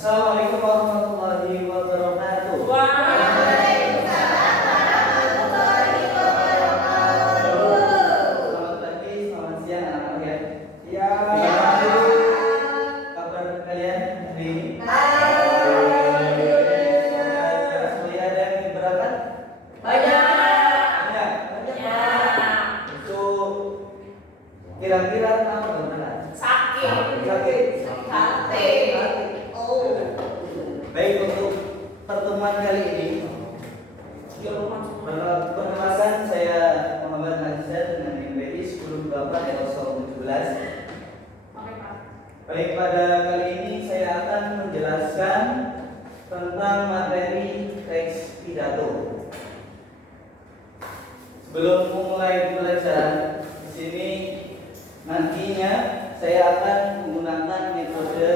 Assalamualaikum warahmatullahi wabarakatuh. Waalaikumsalam warahmatullahi wabarakatuh. Selamat pagi, selamat siang anak-anak ya. Ya. Gimana kabar kalian hari ini? Semuanya ada yang keberatan? Banyak. Banyak. Untuk kira-kira tahu nggak benar? Sakit. Baik, untuk pertemuan kali ini perkenalkan saya Muhammad Nazar dengan NPI 1028-017. Baik, pada kali ini saya akan menjelaskan tentang materi teks pidato. Sebelum memulai pelajaran di sini, nantinya saya akan menggunakan metode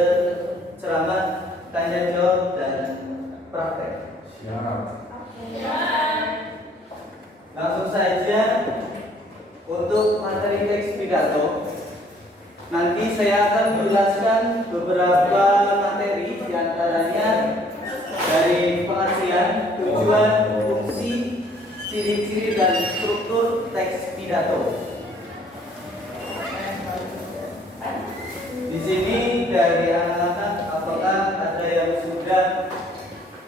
ceramah, tanya jawab, dan praktek. Siap. Langsung saja untuk materi teks pidato. Nanti saya akan menjelaskan beberapa materi, diantaranya dari pengertian, tujuan, fungsi, ciri-ciri, dan struktur teks pidato. Di sini dari anak-anak, apakah ada yang sudah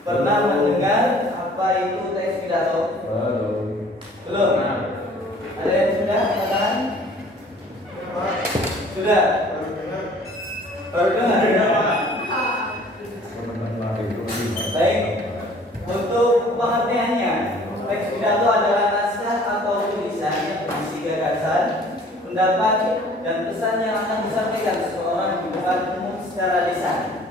pernah mendengar apa itu teks pidato? Belum? Ada yang sudah mengatakan? Sudah? Baru dengar? Baik. Untuk pengertiannya, teks pidato adalah naskah atau tulisan yang berisi gagasan, pendapat, dan pesan yang akan disampaikan seseorang di depan umum secara lisan.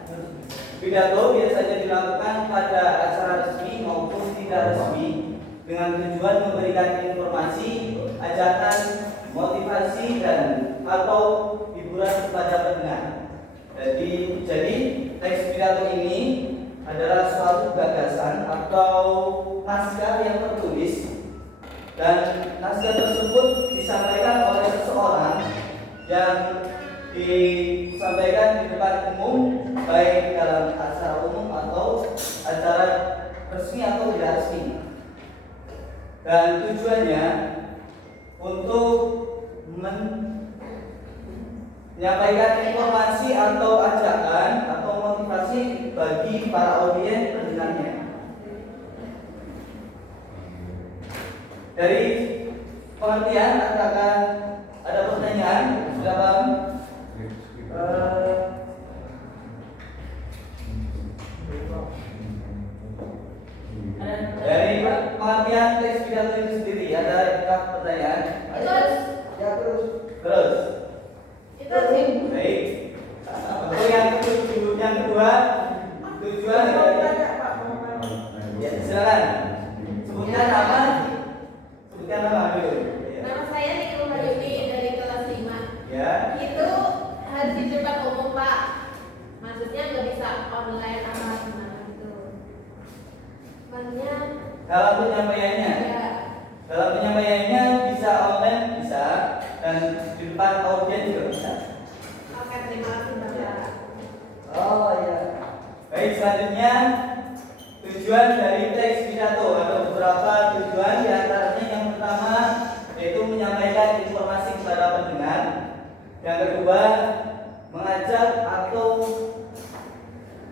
Pidato biasanya dilakukan pada acara resmi maupun tidak resmi dengan tujuan memberikan informasi, ajakan, motivasi, dan atau hiburan kepada pendengar. Jadi teks pidato ini adalah suatu gagasan atau naskah yang tertulis, dan naskah tersebut disampaikan oleh seseorang yang disampaikan di depan umum, baik dalam acara umum atau acara resmi atau tidak resmi. Dan tujuannya untuk menyampaikan informasi atau ajakan atau motivasi bagi para audiens pendengarnya. Dari pengertian, apakah ada pertanyaan? Sudah paham? Dari pengertian teks pidato itu sendiri, ada pertanyaan? Terus. Baik. Untuk yang kedua, tujuan dari. Ya, silakan. Sebutkan nama. Sebutkan nama dulu. Nama saya Niki Mayuni dari kelas 5. Ya. Itu harus di depan umum, Pak. Maksudnya nggak bisa online apa gimana gitu. Makanya Dalam penyampaiannya. ya. Dalam penyampaiannya bisa online, bisa, dan di depan audiens juga bisa. Oke, terima kasih Bapak. Oh ya. Baik, selanjutnya tujuan dari teks pidato. Ada beberapa tujuan, diantaranya yang pertama yaitu menyampaikan informasi kepada pendengar. Yang kedua, mengajak atau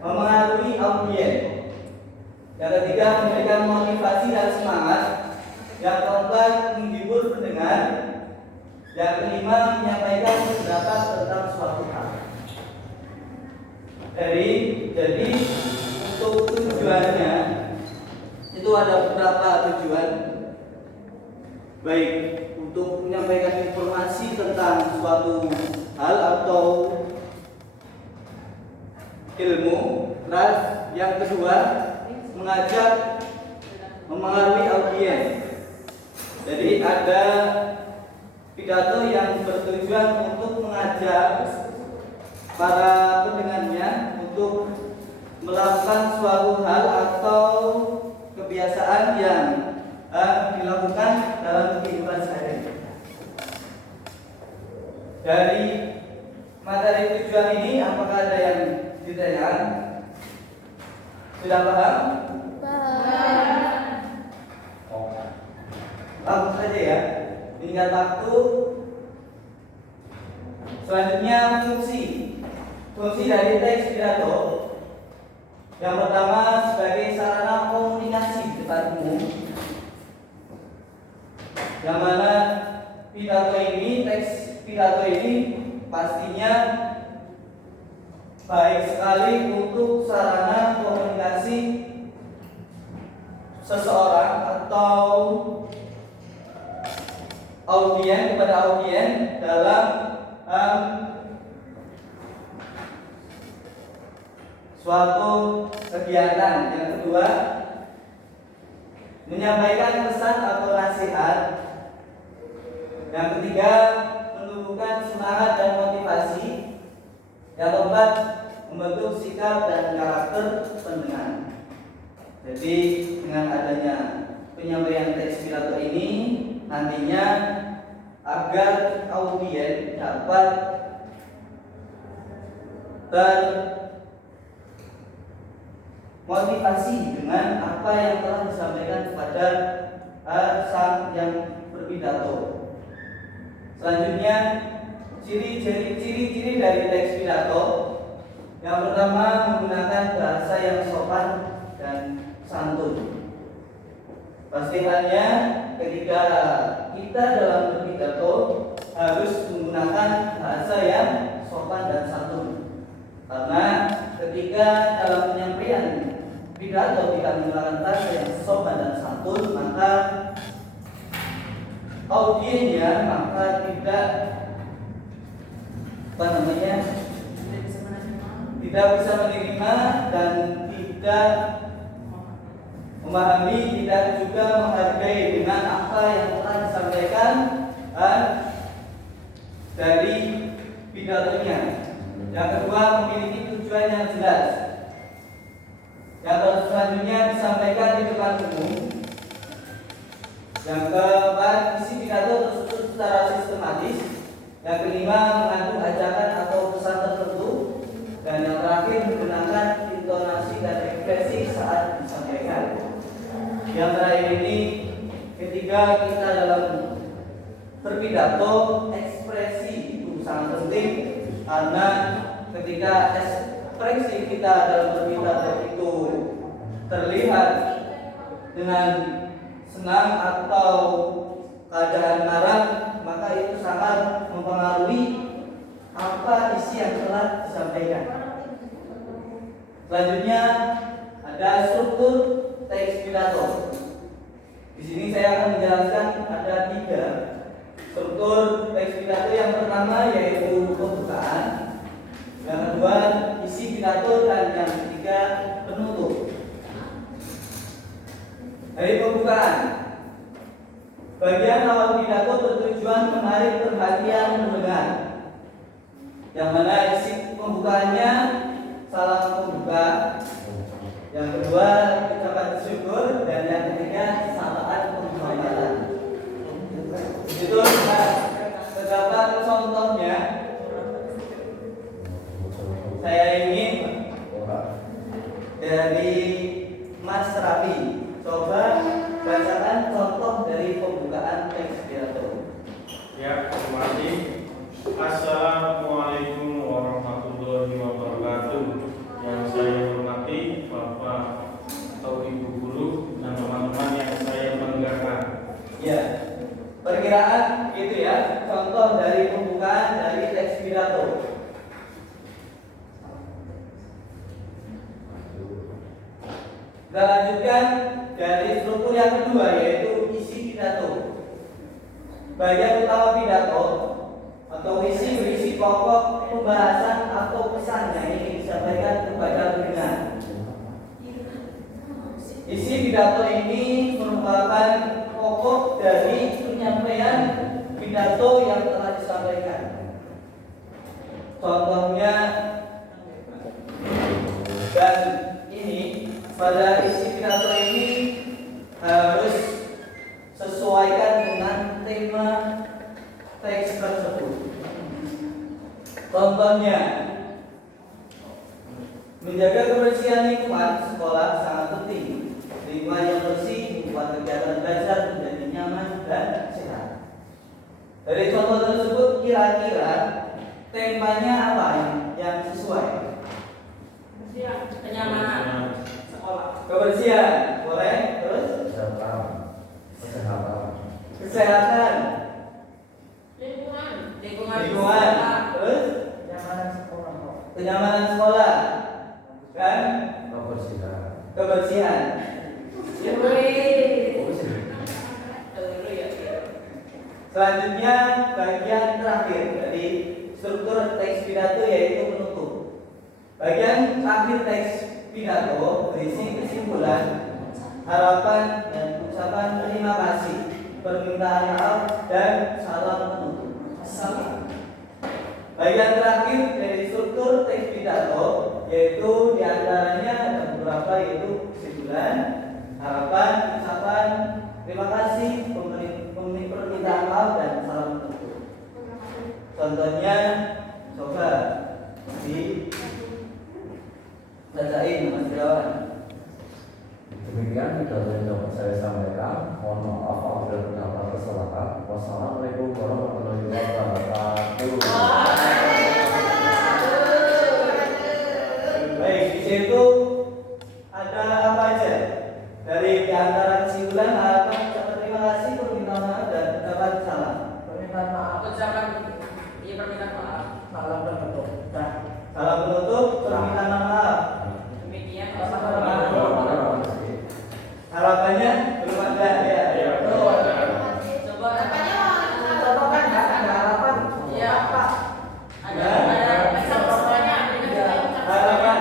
memengaruhi audiens. Yang ketiga, memberikan motivasi dan semangat. Yang keempat, menghibur pendengar. Yang kelima, menyampaikan pendapat tentang suatu hal. Jadi untuk tujuannya itu ada beberapa tujuan. Baik, untuk menyampaikan informasi tentang suatu hal atau ilmu. Terus yang kedua, mengajak, memengaruhi audiens. Jadi ada pidato yang bertujuan untuk mengajak para pendengarnya untuk melakukan suatu hal atau kebiasaan yang dilakukan dalam kehidupan sehari-hari. Dari materi tujuan ini, apakah ada yang ditanyakan? Sudah paham? Paham. Langsung saja ya. Tinggal waktu. Selanjutnya fungsi. Fungsi dari teks pidato. Yang pertama sebagai sarana komunikasi di depan umum. Yang mana pidato ini, teks pidato ini pastinya baik sekali untuk sarana komunikasi seseorang atau audien kepada audien dalam suatu kegiatan. Yang kedua, menyampaikan pesan atau nasihat. Yang ketiga, menumbuhkan semangat dan motivasi. Yang keempat, membentuk sikap dan karakter pendengar. Jadi dengan adanya penyampaian teks pidato ini nantinya agar audien dapat termotivasi dengan apa yang telah disampaikan kepada sang yang berpidato. Selanjutnya, ciri-ciri dari teks pidato. Yang pertama, menggunakan bahasa yang sopan dan santun. Pastinya ketika kita dalam berpidato harus menggunakan bahasa yang sopan dan santun. Karena ketika dalam penyampaian pidato tidak menggunakan bahasa yang sopan dan santun, maka audiennya tidak tidak bisa menerima dan tidak memahami, tidak juga menghargai dengan apa yang telah disampaikan dari pidatonya. Yang kedua, memiliki tujuan yang jelas. Yang selanjutnya disampaikan di depan umum. Yang keempat, isi pidato tersusun secara sistematis. Yang kelima, mengandung ajakan atau pesan tertentu. Dan yang terakhir, menggunakan intonasi dan ekspresi saat disampaikan. Yang terakhir ini, ketika kita dalam berpidato, ekspresi itu sangat penting. Karena ketika ekspresi kita dalam berpidato itu terlihat dengan senang atau keadaan marah, maka itu sangat mempengaruhi apa isi yang telah disampaikan. Selanjutnya ada struktur teks pidato. Di sini saya akan menjelaskan ada 3 struktur teks pidato. Yang pertama yaitu pembukaan, yang kedua isi pidato, dan yang ketiga penutup. Dari pembukaan, bagian awal pidato bertujuan menarik perhatian pendengar. Yang mana isi pembukaannya salam pembuka, yang kedua ucapan syukur, dan yang ketiga sapaan penghormatan. Itu terdapat contohnya. Saya ingin dari Mas Rafi, coba bacakan contoh dari pembukaan teks pidato. Ya, terima kasih. Assalamualaikum warahmatullahi wabarakatuh. Yang saya hormati Bapak atau Ibu Guru dan teman-teman yang saya banggakan. Ya, perkiraan gitu ya, contoh dari pembukaan dari teks pidato. Kita lanjutkan dari struktur yang kedua yaitu isi pidato. Bagian utama pidato atau berisi pokok pembahasan atau pesan yang ingin disampaikan kepada pendengar. Isi pidato ini merupakan pokok dari penyampaian pidato yang telah disampaikan. Contohnya, dan ini pada isi pidato ini harus sesuaikan dengan tema teks tersebut. Contohnya, Menjaga kebersihan lingkungan sekolah sangat penting. Lingkungan yang bersih membuat kegiatan belajar menjadi nyaman dan sehat. Dari contoh tersebut, kira-kira temanya apa yang sesuai? Kenyamanan sekolah. Kebersihan, boleh. Terus kesehatan, lingkungan. Terus kenyamanan sekolah dan kebersihan. Selanjutnya bagian terakhir dari struktur teks pidato yaitu penutup. Bagian akhir teks pidato berisi kesimpulan, harapan dan ucapan terima kasih, permintaan maaf dan salam penutup. Bagian terakhir dari struktur teks pidato yaitu diantaranya ada beberapa yaitu kesimpulan, harapan, ucapan terima kasih, permintaan maaf dan salam penutup. Contohnya coba di bacain Mas Irawan. Demikian pidato yang dapat saya sampaikan. Mohon maaf apabila terdapat kesalahan. Wassalamualaikum warahmatullahi wabarakatuh. Baik, di situ ada apa aja? Dari antara kesimpulan, harapan, ucapan terima kasih, permintaan maaf dan ucapan salam. Permintaan maaf. Permintaan maaf. Salam penutup. Salam penutup, permintaan maaf. Demikian Harapannya belum ada ya. Coba Contohkan nggak ada harapan? Iya. Apa? Ada semuanya Harapan.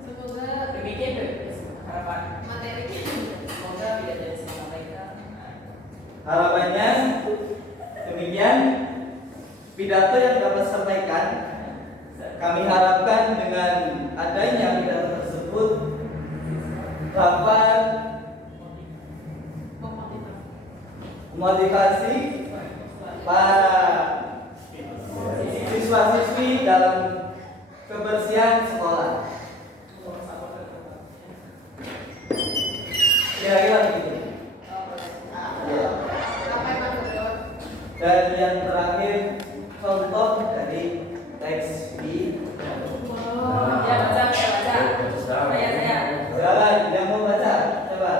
Semoga demikian harapan materi. Semoga tidak ada disampaikan. Harapannya demikian pidato yang dapat sampaikan. Kami harapkan dengan adanya pidato tersebut dapat memotivasi para siswa-siswi dalam kebersihan sekolah. Kira-kira begitu. Ya. Dan yang terakhir contoh dari teks di Saya. jalan. Yang mau baca coba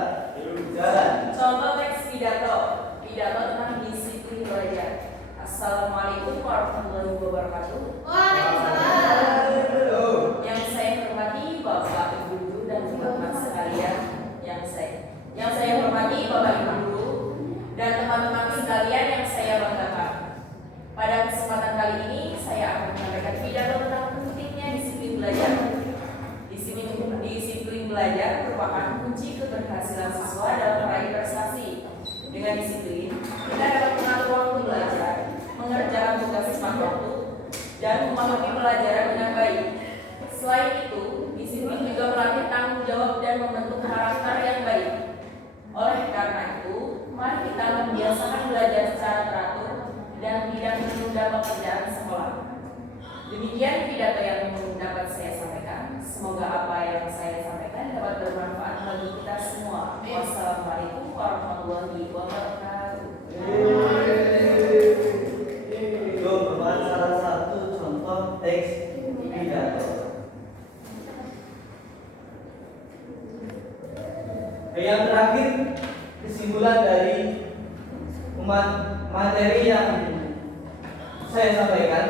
jalan. Contoh teks pidato tentang disiplin belajar. Assalamualaikum warahmatullahi wabarakatuh. Yang saya hormati Bapak Ibu Guru dan teman-teman sekalian, yang saya hormati Bapak Ibu Guru dan teman-teman sekalian yang saya banggakan. Pada kesempatan kali ini saya akan menyampaikan pidato tentang pentingnya disiplin belajar. Disiplin belajar merupakan kunci keberhasilan siswa dalam meraih prestasi. Dengan disiplin, kita dapat mengatur waktu belajar, mengerjakan tugas tepat waktu, dan memahami pelajaran dengan baik. Selain itu, disiplin juga melatih tanggung jawab dan membentuk karakter yang baik. Oleh karena itu, mari kita membiasakan belajar secara teratur dan tidak menunda pekerjaan sekolah. Demikian pidato yang dapat saya sampaikan. Semoga apa yang saya sampaikan dapat bermanfaat bagi kita semua. Wassalamualaikum warahmatullahi wabarakatuh. Itu merupakan salah satu contoh teks pidato. Yang terakhir kesimpulan dari materi yang saya sampaikan.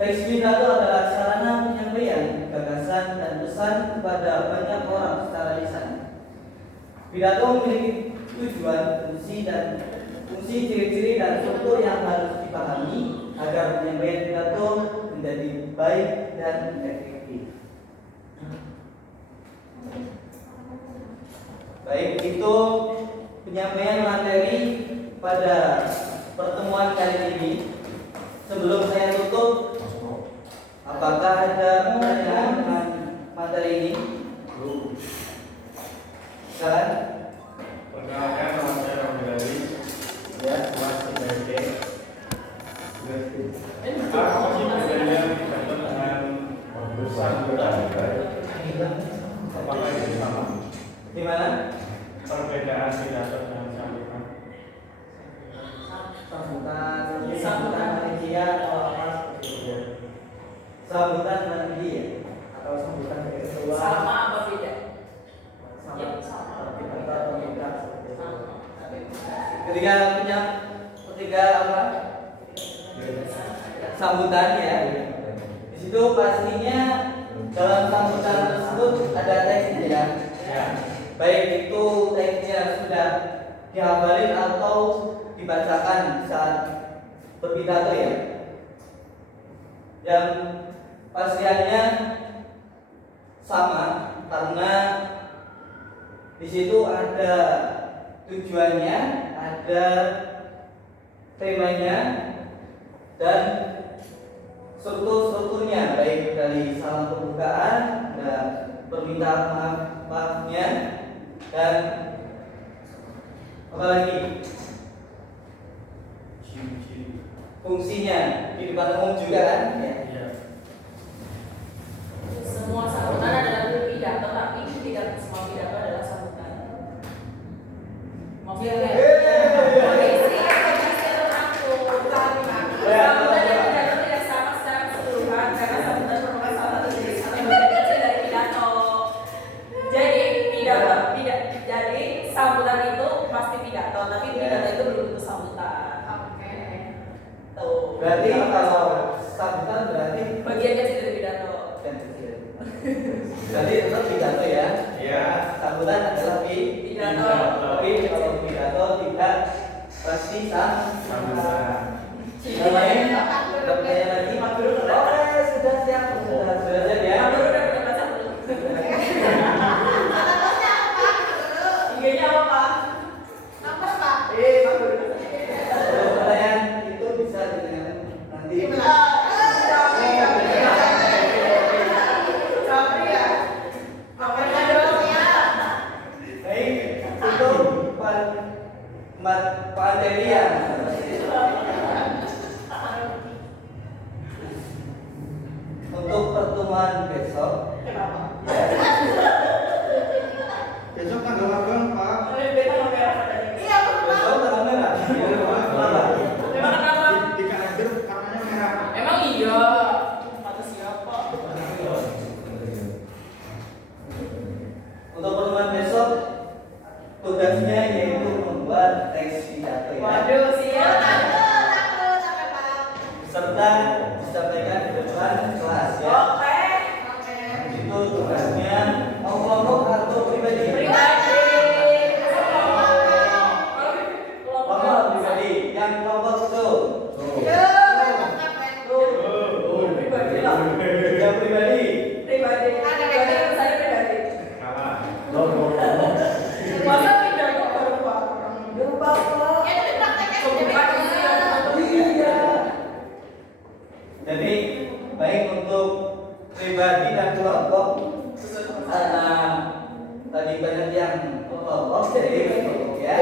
Teks pidato adalah sarana penyampaian gagasan dan pesan kepada banyak orang secara lisan. Pidato memiliki tujuan, fungsi, ciri-ciri dan struktur yang harus dipahami agar penyampaian pidato menjadi baik dan efektif. Baik, itu penyampaian materi pada pertemuan kali ini. Sebelum saya tutup, apakah ada pertanyaan dengan materi ini? Silakan. Perkenalkan, nama saya Ramli Gali. Ya. Kelas 3SD. Aku masih belajar pidato dengan sambutan. Apakah itu sama? Di mana? Perbedaan pidato dengan sambutan. Sambutan panitia atau apa seperti itu. Sambutan panitia. Atau sambutan dari ketua. Sama apa beda? Sama. Ya, sama. Atau tidak seperti itu. Ketika apa? Sambutan ya. Di situ pastinya dalam sambutan tersebut ada teksnya ya. Ya. Baik itu teksnya sudah dihafalin atau dibacakan saat berpidato ya. Yang pastinya sama karena di situ ada tujuannya, ada temanya dan strukturnya, baik dari salam pembukaan dan permintaan maafnya dan apa lagi Ciri-ciri. fungsinya di depan umum juga kan ya. Ya. Semua sambutan adalah pidato, tapi tidak semua pidato adalah sambutan. Maksudnya sambutan dan pidato tidak sama secara keseluruhan karena sambutan merupakan salah satu jenis yang kecil dari pidato. Jadi sambutan itu pasti pidato, tapi pidato itu belum tentu sambutan. Tuh. Berarti kalau sambutan berarti Bagian kecil dari pidato. dan kecil. Berarti tetap pidato ya. Ya. Sambutan adalah Pidato. tapi kalau pidato tidak pasti Sambutan. Yang lain ada pertanyaan lagi? Oke, sudah siap. Sudah siap ya. Kamu udah pernah baca belum? IG-nya apa? Kalau pertanyaan itu bisa dengan nanti. Baik, itu pandemian. Untuk pertemuan besok, Besok tanggal 8 Pak. besok tanggal merah. Kenapa? Memang kenapa? Di kalender warnanya merah. Emang iya. Kata siapa? Untuk pertemuan besok, tugasnya yaitu membuat teks pidato ya. Waduh, siap. Serta disampaikan di depan kelas ya. Oke. Itu tugasnya mau kelompok atau pribadi? Pribadi. Kelompok pribadi. Yang kelompok itu Pribadi lah. yang pribadi. Pribadi. Pribadi saya pribadi. Kalah. Masa pidato bareng-bareng? Iya. Jadi baik untuk pribadi dan kelompok karena tadi banyak yang kelompok jadi kelompok ya.